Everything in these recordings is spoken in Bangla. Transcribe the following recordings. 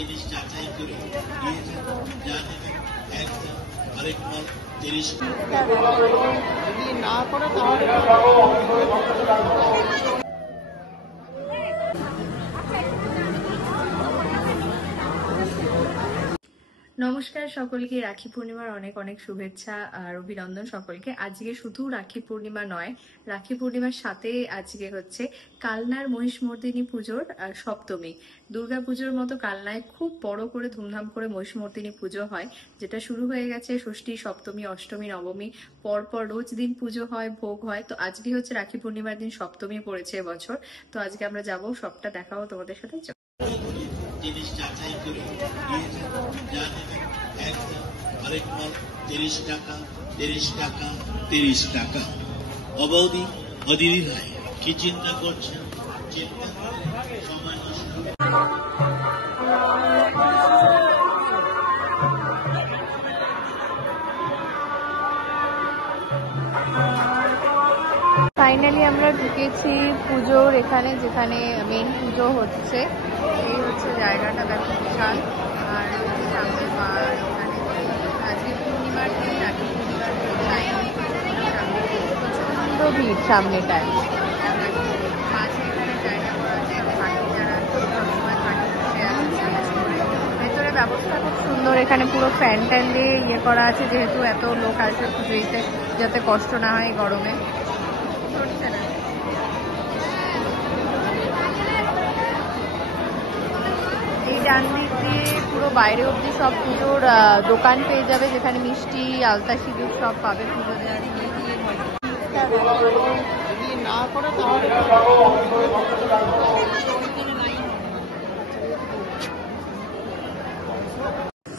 জিনিস যাচাই করে যা নেবেন একদম আরেক মাল 30 না করে তাহলে নমস্কার সকলকে, রাখি পূর্ণিমার অনেক অনেক শুভেচ্ছা আর অভিনন্দন সকলকে। আজকে শুধু রাখি পূর্ণিমা নয়, রাখি পূর্ণিমার সাথে আজকে হচ্ছে কালনার মহিষমর্দিনী পুজোর সপ্তমী। দুর্গা পুজোর মতো কালনায় খুব বড় করে ধুমধাম করে মহিষমর্দিনী পুজো হয়, যেটা শুরু হয়ে গেছে ষষ্ঠী, সপ্তমী, অষ্টমী, নবমী, পরপর রোজ দিন পুজো হয়, ভোগ হয়। তো আজকে হচ্ছে রাখি পূর্ণিমার দিন সপ্তমী পড়েছে এবছর। তো আজকে আমরা যাবো, সবটা দেখাবো তোমাদের সাথে। জিনিস যাচাই করে যা নেবেন একদম আরেক মাল 30 টাকা 30 টাকা 30 টাকা। অবধি অদিদি ভাই কি চিন্তা করছেন? চিন্তা সময় নষ্ট। ফাইনালি আমরা ঢুকেছি পুজোর এখানে, যেখানে মেন পুজো হচ্ছে। এই হচ্ছে জায়গাটা, দেখো বিশাল। আর সামনে মা, এখানে আজকে পূর্ণিমার দিন, রাখি পূর্ণিমার দিন, লাইন প্রচন্ড ভিড় সামনেটায়। মাঝে এখানে জায়গা করা আছে, পাখি যারা সবসময় পাখি বসে আছে ভেতরে ব্যবস্থা খুব সুন্দর। এখানে পুরো ফ্যান ট্যান দিয়ে ইয়ে করা আছে, যেহেতু এত লোক আসবে পুজো দিতে, যাতে কষ্ট না হয় গরমে। এই ডান দিক দিয়ে পুরো বাইরে অব্দি সব পুজোর দোকান পেয়ে যাবে, যেখানে মিষ্টি, আলতা, সিঁদুর সব পাবে পুজো দেওয়ার। না করে তাহলে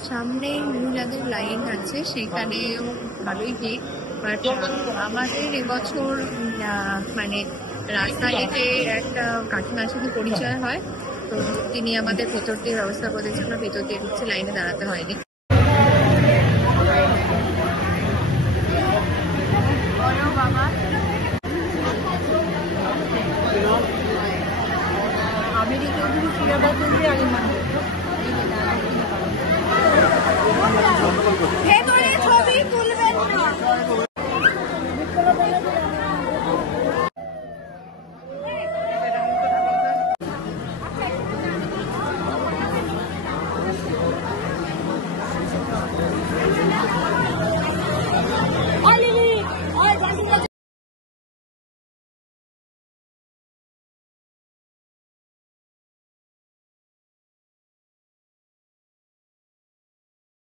সামনে মহিলাদের লাইন আছে, সেখানে ভালোই ভিড়। বাট আমাদের এবছর মানে রাস্তাঘাটে একটা কাকিমার সাথে পরিচয় হয়, তো তিনি আমাদের ভেতর দিয়ে ব্যবস্থা করে দিয়েছেন, আমরা ভেতর দিয়ে ঢুকছি, লাইনে দাঁড়াতে হয়নি। আমেরিকা ছবি তুলবেন না।